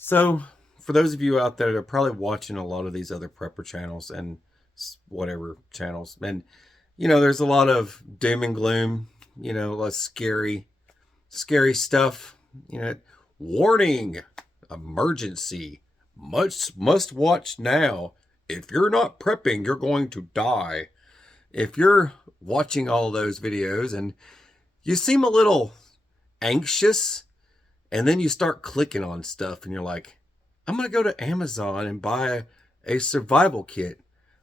So, for those of you out there that are probably watching a lot of these other prepper channels and whatever channels, and there's a lot of doom and gloom, a lot of scary stuff. Warning, emergency, must watch now. If you're not prepping, you're going to die. If you're watching all those videos and you seem a little anxious, and then you start clicking on stuff and you're like, I'm going to go to Amazon and buy a survival kit.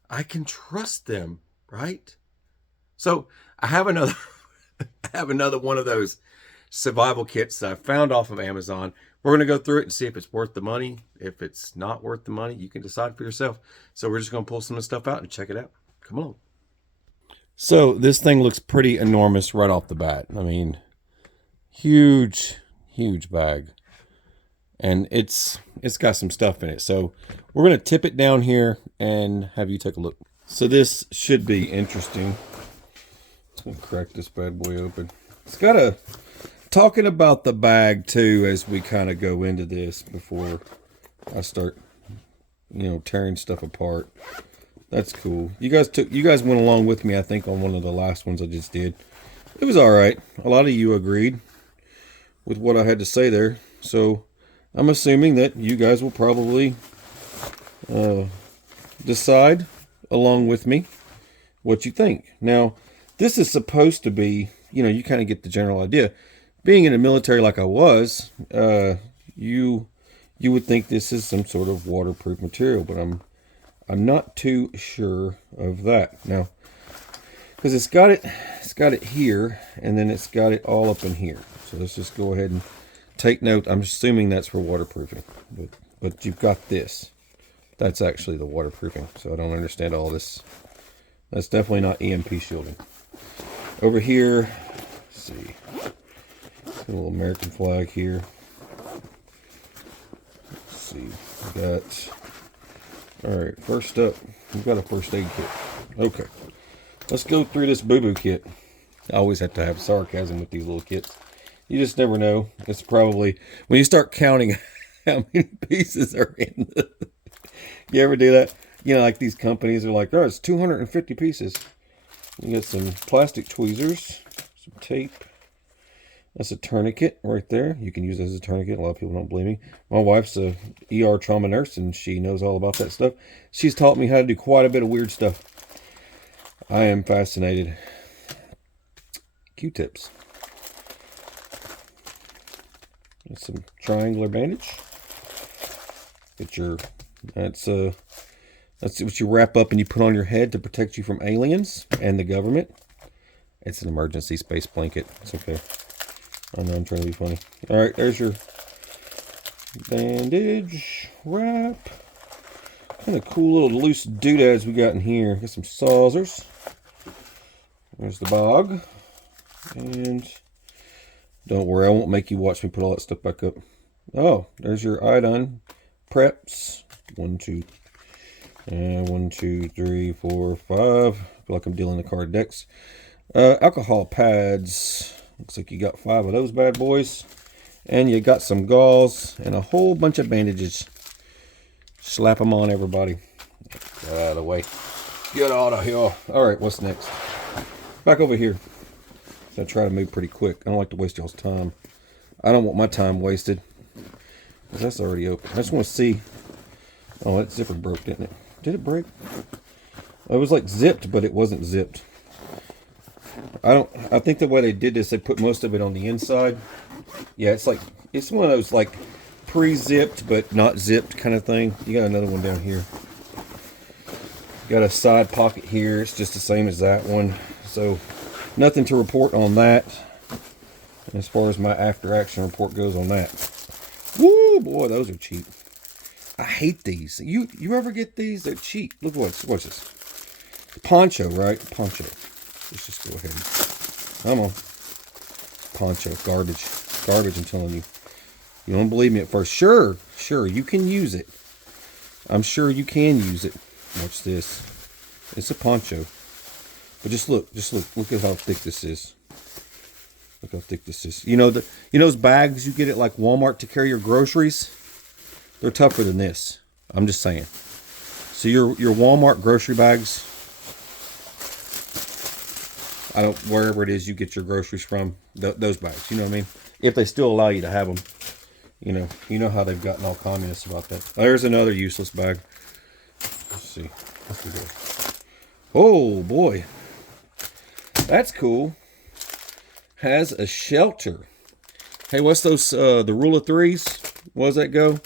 I can trust them, right? So I have another I have another one of those survival kits that I found off of Amazon. We're going to go through it and see if it's worth the money. If it's not worth the money, you can decide for yourself. So we're just going to pull some of the stuff out and check it out. Come on. So this thing looks pretty enormous right off the bat. I mean, huge bag, and it's got some stuff in it. So we're going to tip it down here and have you take a look. So this should be interesting. I'm going to crack this bad boy open. It's got a talking about the bag too as we kind of go into this before I start tearing stuff apart. That's cool. You guys went along with me, I think, on one of the last ones I just did. It was all right. A lot of you agreed with what I had to say there. So I'm assuming that you guys will probably decide along with me what you think. Now, this is supposed to be, you kind of get the general idea. Being in the military like I was, you would think this is some sort of waterproof material, but I'm not too sure of that. Now, because it's got it here, and then it's got it all up in here. So let's just go ahead and take note. I'm assuming that's for waterproofing, but you've got this. That's actually the waterproofing. So I don't understand all this. That's definitely not EMP shielding. Over here, let's see, a little American flag here. Let's see, we got. All right, first up, we've got a first aid kit. Okay, let's go through this boo-boo kit. I always have to have sarcasm with these little kits. You just never know. It's probably, when you start counting how many pieces are in the... You ever do that? Like these companies are like, oh, it's 250 pieces. You got some plastic tweezers, some tape. That's a tourniquet right there. You can use it as a tourniquet. A lot of people don't believe me. My wife's a ER trauma nurse, and she knows all about that stuff. She's taught me how to do quite a bit of weird stuff. I am fascinated. Q-tips. Some triangular bandage. That's what you wrap up and you put on your head to protect you from aliens and the government. It's an emergency space blanket. It's okay. I know I'm trying to be funny. All right, there's your bandage wrap. Kind of cool little loose doodads we got in here. Got some saucers. There's the bog. And don't worry, I won't make you watch me put all that stuff back up. Oh, there's your iodine preps. 1, 2, 3, 4, 5. I feel like I'm dealing the card decks. Alcohol pads. Looks like you got 5 of those bad boys. And you got some gauze and a whole bunch of bandages. Slap them on, everybody. Get out of the way. Get out of here. All right, what's next? Back over here. So I try to move pretty quick. I don't like to waste y'all's time. I don't want my time wasted. Because that's already open. I just want to see. Oh, that zipper broke, didn't it? Did it break? It was like zipped, but it wasn't zipped. I think the way they did this, they put most of it on the inside. Yeah, it's one of those like pre-zipped but not zipped kind of thing. You got another one down here. Got a side pocket here. It's just the same as that one. So nothing to report on that. As far as my after action report goes on that. Woo, boy, those are cheap. I hate these. You ever get these? They're cheap. Look, watch this. Poncho, right? Poncho. Let's just go ahead and, come on. Poncho, garbage. Garbage, I'm telling you. You don't believe me at first. Sure, you can use it. I'm sure you can use it. Watch this. It's a poncho. But just look at how thick this is. Look how thick this is. You know those bags you get at like Walmart to carry your groceries? They're tougher than this. I'm just saying. So your Walmart grocery bags, wherever it is you get your groceries from, those bags, you know what I mean? If they still allow you to have them, you know how they've gotten all communists about that. There's another useless bag. Let's see. Let's do this. Oh boy, that's cool. Has a shelter. Hey, what's those? The rule of threes. What does that go?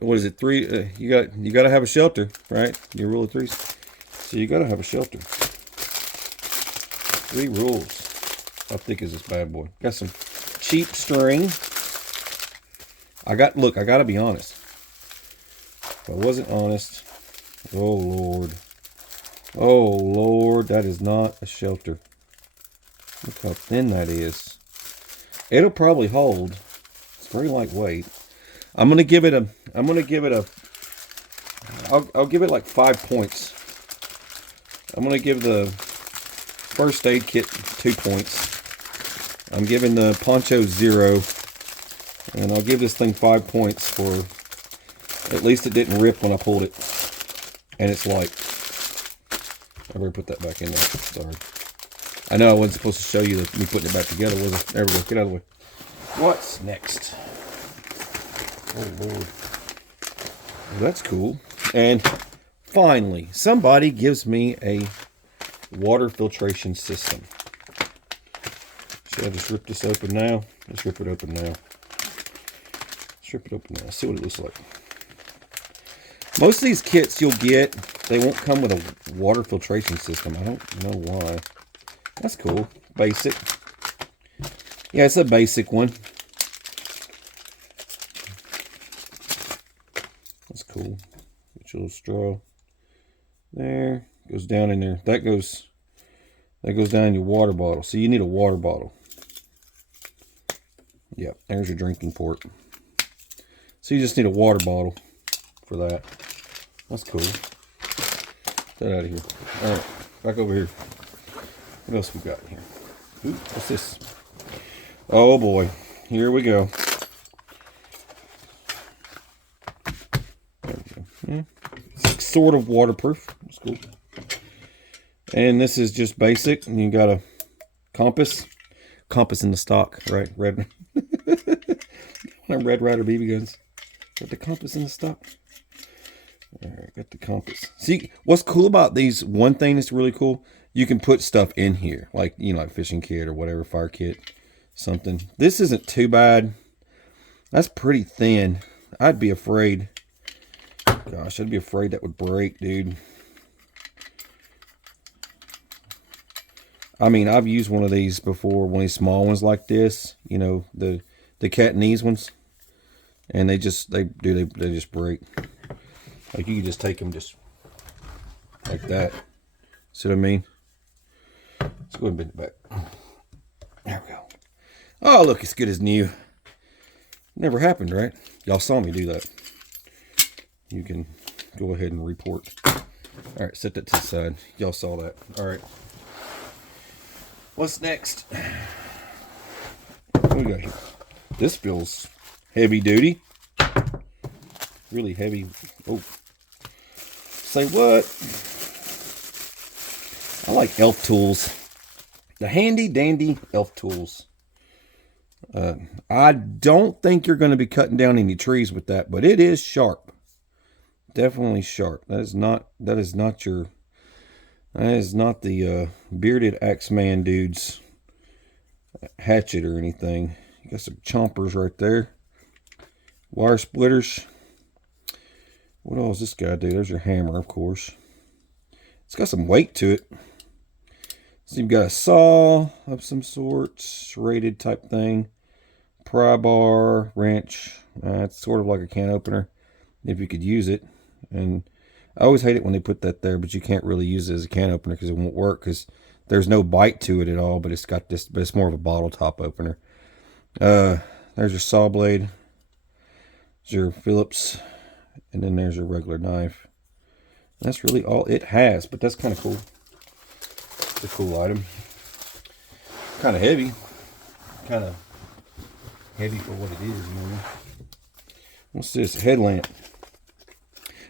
What is it? 3. You got to have a shelter, right? Your rule of threes. So you got to have a shelter. 3 rules. How thick is this bad boy? Got some cheap string. Look, I got to be honest. If I wasn't honest, oh Lord, that is not a shelter. Look how thin that is. It'll probably hold. It's very lightweight. I'll give it like 5 points. I'm gonna give the first aid kit 2 points. I'm giving the poncho 0. And I'll give this thing 5 points for at least it didn't rip when I pulled it. And it's light. I better put that back in there. Sorry. I know I wasn't supposed to show you me putting it back together, was I? There we go. Get out of the way. What's next? Oh, Lord. Well, that's cool. And finally, somebody gives me a water filtration system. Should I just rip this open now? Let's rip it open now. Strip it open now. See what it looks like. Most of these kits you'll get, they won't come with a water filtration system. I don't know why. That's cool. Basic. Yeah, it's a basic one. That's cool. Get your little straw. There. Goes down in there. That goes down in your water bottle. So you need a water bottle. Yep, there's your drinking port. So you just need a water bottle for that. That's cool. Get that out of here. All right, back over here. What else we got in here? Ooh, what's this? Oh boy, here we go. There we go. Yeah. It's sort of waterproof. That's cool. And this is just basic. And you got a compass. Compass in the stock, right? Red. Red Ryder BB guns. Got the compass in the stock. All right, got the compass. See, what's cool about these, one thing that's really cool, you can put stuff in here, like, like fishing kit or whatever, fire kit, something. This isn't too bad. That's pretty thin. I'd be afraid. Gosh, I'd be afraid that would break, dude. I mean, I've used one of these before, one of these small ones like this, the cat knees ones. And they just break. Like, you can just take them just like that. See what I mean? Let's go ahead and bend it back. There we go. Oh, look, it's good as new. Never happened, right? Y'all saw me do that. You can go ahead and report. All right, set that to the side. Y'all saw that. All right. What's next? What do we got here? This feels heavy duty. Really heavy. Oh. Say what? I like elf tools. The handy dandy elf tools. I don't think you're going to be cutting down any trees with that, but it is sharp. Definitely sharp. That is not the bearded Axeman dude's hatchet or anything. You got some chompers right there. Wire splitters. What else does this guy do? There's your hammer, of course. It's got some weight to it. So you've got a saw of some sort, serrated type thing. Pry bar, wrench. It's sort of like a can opener, if you could use it. And I always hate it when they put that there, but you can't really use it as a can opener because it won't work, because there's no bite to it at all, but it's got this, but it's more of a bottle top opener. There's your saw blade. There's your Phillips, and then there's your regular knife. And that's really all it has, but that's kind of cool. It's a cool item. Kind of heavy. Kind of heavy for what it is, What's this? Headlamp.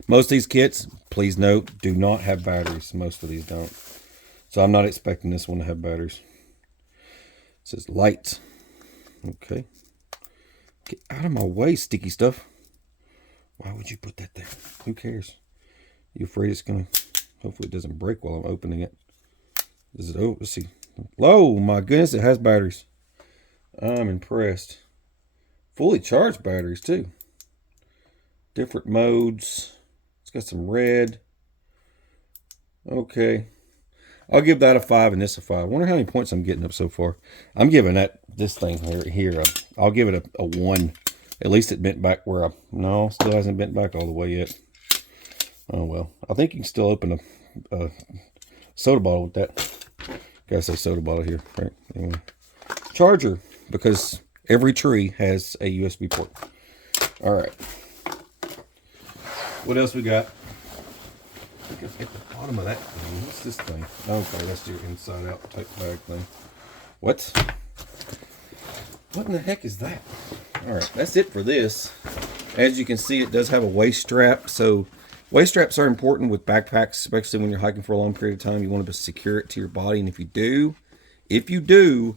Most of these kits, please note, do not have batteries. Most of these don't. So I'm not expecting this one to have batteries. It says lights. Okay. Get out of my way, sticky stuff. Why would you put that there? Who cares? You afraid it's gonna, hopefully it doesn't break while I'm opening it. Is it, oh, let's see. Oh my goodness, it has batteries. I'm impressed. Fully charged batteries too. Different modes. It's got some red. Okay. I'll give that a 5 and this a 5. I wonder how many points I'm getting up so far. I'm giving this thing here I'll give it a 1. At least it bent back where no, still hasn't bent back all the way yet. Oh well. I think you can still open a soda bottle with that. Gotta say soda bottle here, right? Anyway. Charger, because every tree has a USB port. Alright. What else we got? Look at the bottom of that thing. What's this thing? Okay, that's your inside out type bag thing. What in the heck is that? Alright, that's it for this. As you can see, it does have a waist strap. So waist straps are important with backpacks, especially when you're hiking for a long period of time. You want to secure it to your body. And if you do,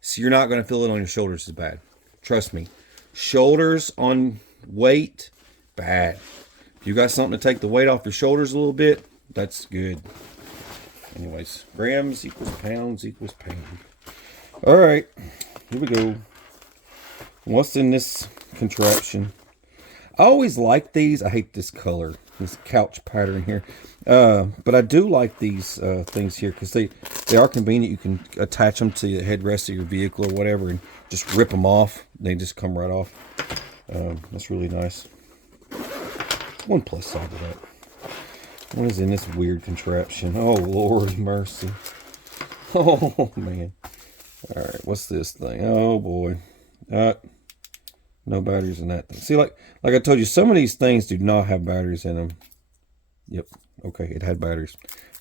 so you're not going to feel it on your shoulders as bad. Trust me. Shoulders on weight, bad. If you got something to take the weight off your shoulders a little bit, that's good. Anyways, grams equals pounds equals pound. All right, here we go. What's in this contraption? I always like these. I hate this color, this couch pattern here. But I do like these things here because they are convenient. You can attach them to the headrest of your vehicle or whatever and just rip them off. They just come right off. That's really nice. One plus side to that. What is in this weird contraption? Oh, Lord mercy. Oh, man. All right, what's this thing? Oh, boy. No batteries in that thing. See, like I told you, some of these things do not have batteries in them. Yep. Okay, it had batteries.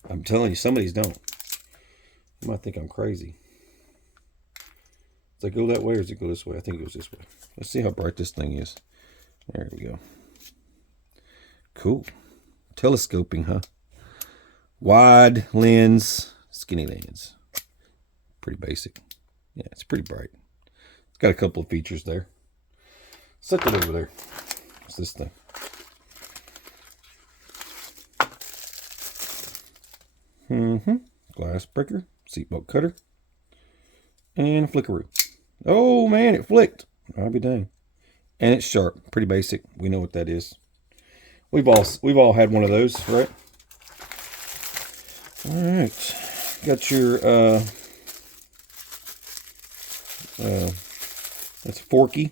I'm telling you, some of these don't. You might think I'm crazy. Does it go that way or does it go this way? I think it goes this way. Let's see how bright this thing is. There we go. Cool. Telescoping, huh? Wide lens, skinny lens. Pretty basic. Yeah, it's pretty bright. It's got a couple of features there. Set it over there. What's this thing? Glass breaker, seatbelt cutter, and flickaroo. Oh man, it flicked. I'll be dang. And it's sharp. Pretty basic. We know what that is. We've all had one of those, right? All right. Got your that's forky.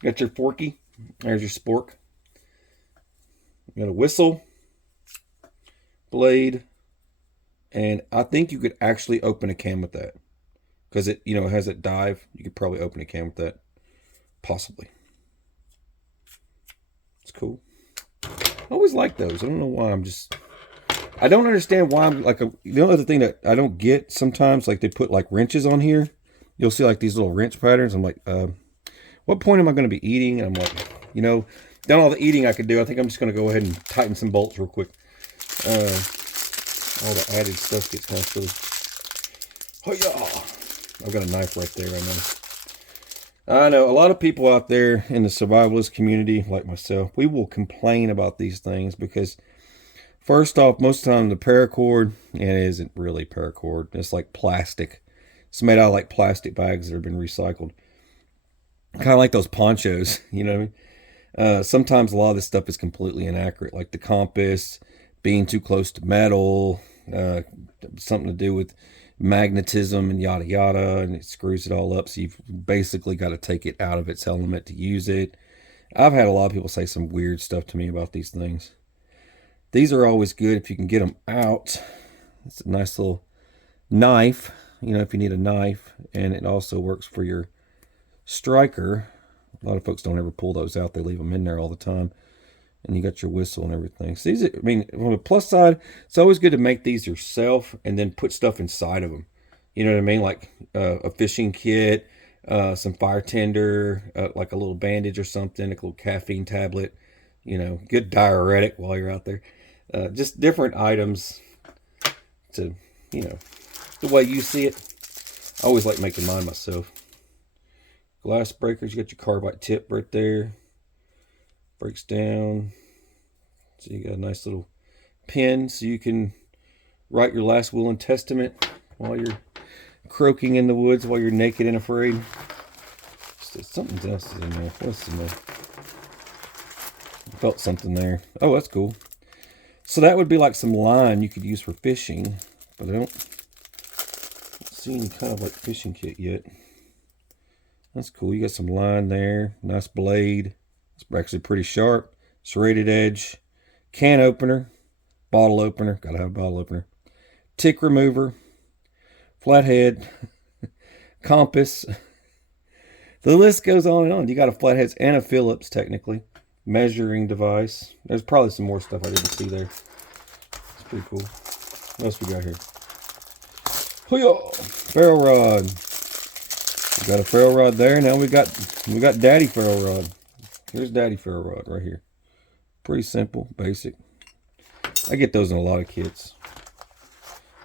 Got your forky. There's your spork. You got a whistle, blade, and I think you could actually open a can with that because it has that dive. You could probably open a can with that, possibly. It's cool. I always like those. I don't know why. I don't understand why I'm like the only other thing that I don't get sometimes, like they put like wrenches on here. You'll see like these little wrench patterns. I'm like, what point am I going to be eating? And I'm like, done all the eating I could do. I think I'm just going to go ahead and tighten some bolts real quick. All the added stuff gets kind of silly. Oh yeah, I've got a knife right there. I know a lot of people out there in the survivalist community, like myself, we will complain about these things because, first off, most of the time the paracord, and it isn't really paracord. It's like plastic. It's made out of like plastic bags that have been recycled. Kind of like those ponchos, you know what I mean? Sometimes a lot of this stuff is completely inaccurate, like the compass being too close to metal, something to do with magnetism and yada yada, and it screws it all up. So you've basically got to take it out of its element to use it. I've had a lot of people say some weird stuff to me about these things. These are always good if you can get them out. It's a nice little knife, if you need a knife, and it also works for your striker. A lot of folks don't ever pull those out. They leave them in there all the time. And you got your whistle and everything. So these, from the plus side, it's always good to make these yourself and then put stuff inside of them. You know what I mean? Like a fishing kit, some fire tinder, like a little bandage or something, a little caffeine tablet, good diuretic while you're out there. Just different items to, the way you see it. I always like making mine myself. Glass breakers, you got your carbide tip right there. Breaks down. So you got a nice little pen so you can write your last will and testament while you're croaking in the woods, while you're naked and afraid. Something else is in there. What's in there? Felt something there. Oh, that's cool. So that would be like some line you could use for fishing, but I don't see any kind of like fishing kit yet. That's cool. You got some line there. Nice blade. It's actually pretty sharp. Serrated edge. Can opener. Bottle opener. Gotta have a bottle opener. Tick remover. Flathead. Compass. The list goes on and on. You got a flatheads and a Phillips, technically. Measuring device. There's probably some more stuff I didn't see there. It's pretty cool. What else we got here? Hoo-yah! Ferro rod. We got a ferro rod there. Now we got daddy ferro rod. Here's daddy ferro rod right here. Pretty simple, basic. I get those in a lot of kits.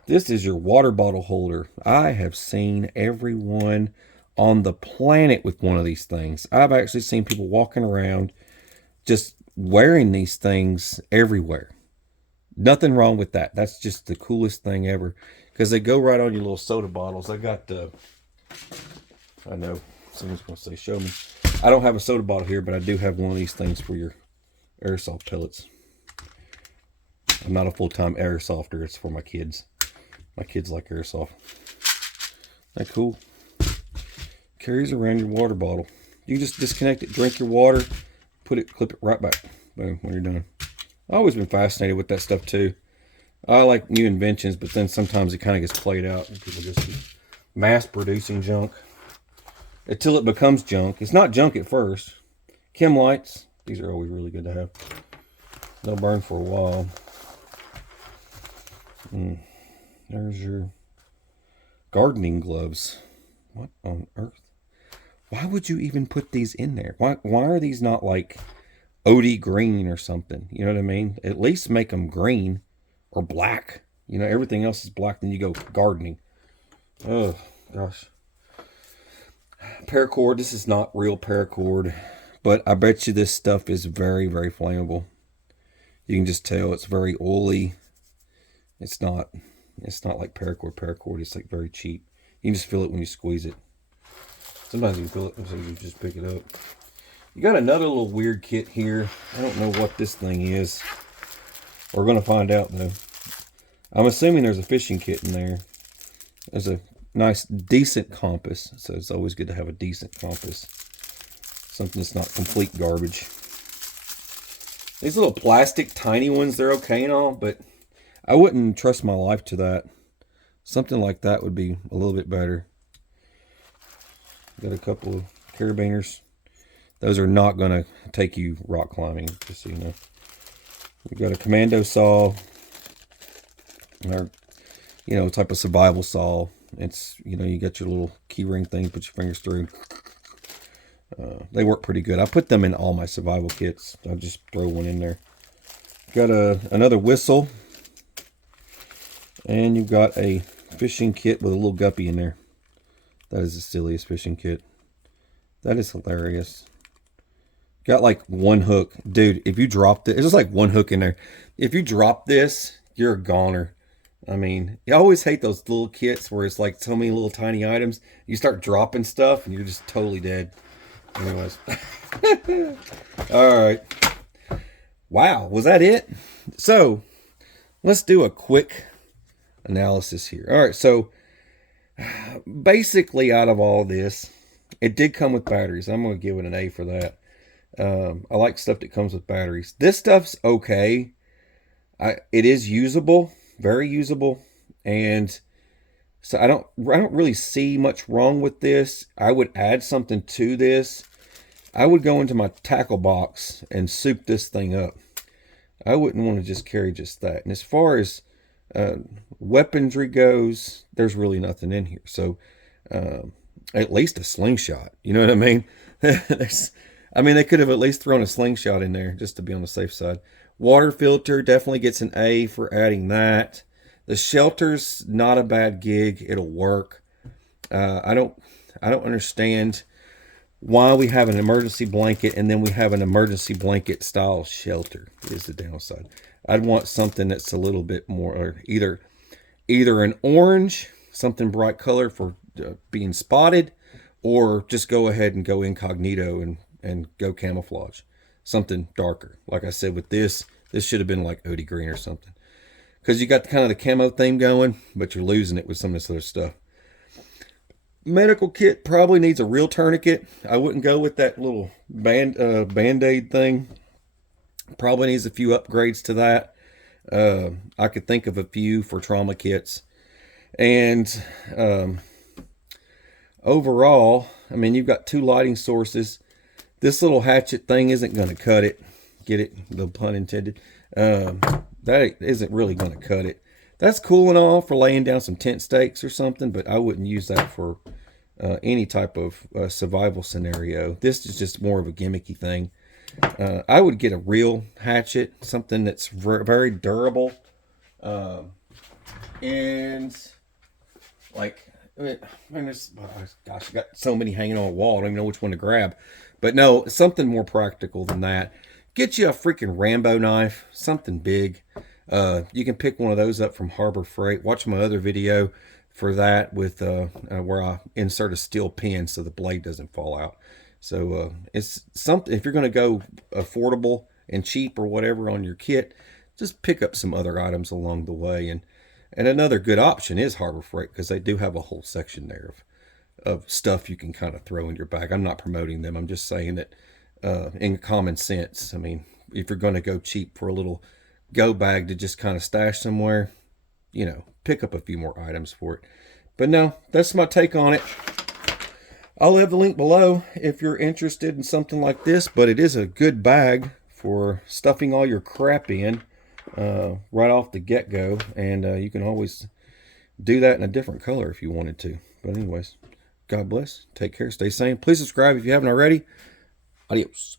This is your water bottle holder. I have seen everyone on the planet with one of these things. I've actually seen people walking around just wearing these things everywhere. Nothing wrong with that. That's just the coolest thing ever, because they go right on your little soda bottles. I got I know someone's gonna say show me. I don't have a soda bottle here, but I do have one of these things for your airsoft pellets. I'm not a full-time airsofter. It's for my kids. My kids like airsoft. Isn't that cool? Carries around your water bottle. You just disconnect it, drink your water, clip it right back. Boom, when you're done. I've always been fascinated with that stuff too. I like new inventions, but then sometimes it kind of gets played out and people just mass producing junk until it becomes junk. It's not junk at first. Chem lights, these are always really good to have. They'll burn for a while. There's your gardening gloves. What on earth? Why would you even put these in there? Why are these not like OD green or something? You know what I mean? At least make them green or black. Everything else is black. Then you go gardening. Oh, gosh. Paracord. This is not real paracord, but I bet you this stuff is very, very flammable. You can just tell it's very oily. It's not like paracord. Paracord is like very cheap. You can just feel it when you squeeze it. Sometimes you can feel it, sometimes you just pick it up. You got another little weird kit here. I don't know what this thing is. We're going to find out though. I'm assuming there's a fishing kit in there. There's a nice, decent compass. So it's always good to have a decent compass. Something that's not complete garbage. These little plastic tiny ones, they're okay and all, but I wouldn't trust my life to that. Something like that would be a little bit better. Got a couple of carabiners. Those are not going to take you rock climbing, just so you know. We've got a commando saw. Or, type of survival saw. It's, you got your little key ring thing, put your fingers through. They work pretty good. I put them in all my survival kits. I'll just throw one in there. Got another whistle. And you've got a fishing kit with a little guppy in there. That is the silliest fishing kit. That is hilarious. Got like one hook. Dude, if you drop this, there's just like one hook in there. If you drop this, you're a goner. I mean, I always hate those little kits where it's like so many little tiny items. You start dropping stuff and you're just totally dead. Anyways. All right. Wow, was that it? So, let's do a quick analysis here. All right, so basically out of all this, it did come with batteries. I'm going to give it an A for that. I like stuff that comes with batteries. This stuff's okay. It is usable, very usable, and so I don't really see much wrong with this. I would add something to this. I would go into my tackle box and soup this thing up. I wouldn't want to just carry just that. And as far as weaponry goes, there's really nothing in here. So at least a slingshot. You know what I mean? I mean, they could have at least thrown a slingshot in there just to be on the safe side. Water filter definitely gets an A for adding that. The shelter's not a bad gig. It'll work. I don't understand why we have an emergency blanket and then we have an emergency blanket style shelter is the downside. I'd want something that's a little bit more, or either an orange, something bright color for being spotted, or just go ahead and go incognito and go camouflage. Something darker. Like I said, with this should have been like Odie green or something. Because you got kind of the camo theme going, but you're losing it with some of this other stuff. Medical kit probably needs a real tourniquet. I wouldn't go with that little band-aid thing. Probably needs a few upgrades to that. I could think of a few for trauma kits. And overall, I mean, you've got 2 lighting sources. This little hatchet thing isn't going to cut it. Get it? No pun intended. That isn't really going to cut it. That's cool and all for laying down some tent stakes or something, but I wouldn't use that for any type of survival scenario. This is just more of a gimmicky thing. I would get a real hatchet, something that's very durable. And like, I mean, gosh, I got so many hanging on a wall. I don't even know which one to grab. But no, something more practical than that. Get you a freaking Rambo knife, something big. You can pick one of those up from Harbor Freight. Watch my other video for that with where I insert a steel pin so the blade doesn't fall out. So it's something, if you're going to go affordable and cheap or whatever on your kit, just pick up some other items along the way. And another good option is Harbor Freight, because they do have a whole section there of stuff you can kind of throw in your bag. I'm not promoting them. I'm just saying that in common sense, I mean, if you're going to go cheap for a little go bag to just kind of stash somewhere, you know, pick up a few more items for it. But no, that's my take on it. I'll have the link below if you're interested in something like this, but it is a good bag for stuffing all your crap in right off the get-go, and you can always do that in a different color if you wanted to. But anyways, God bless, take care, stay sane. Please subscribe if you haven't already. Adios.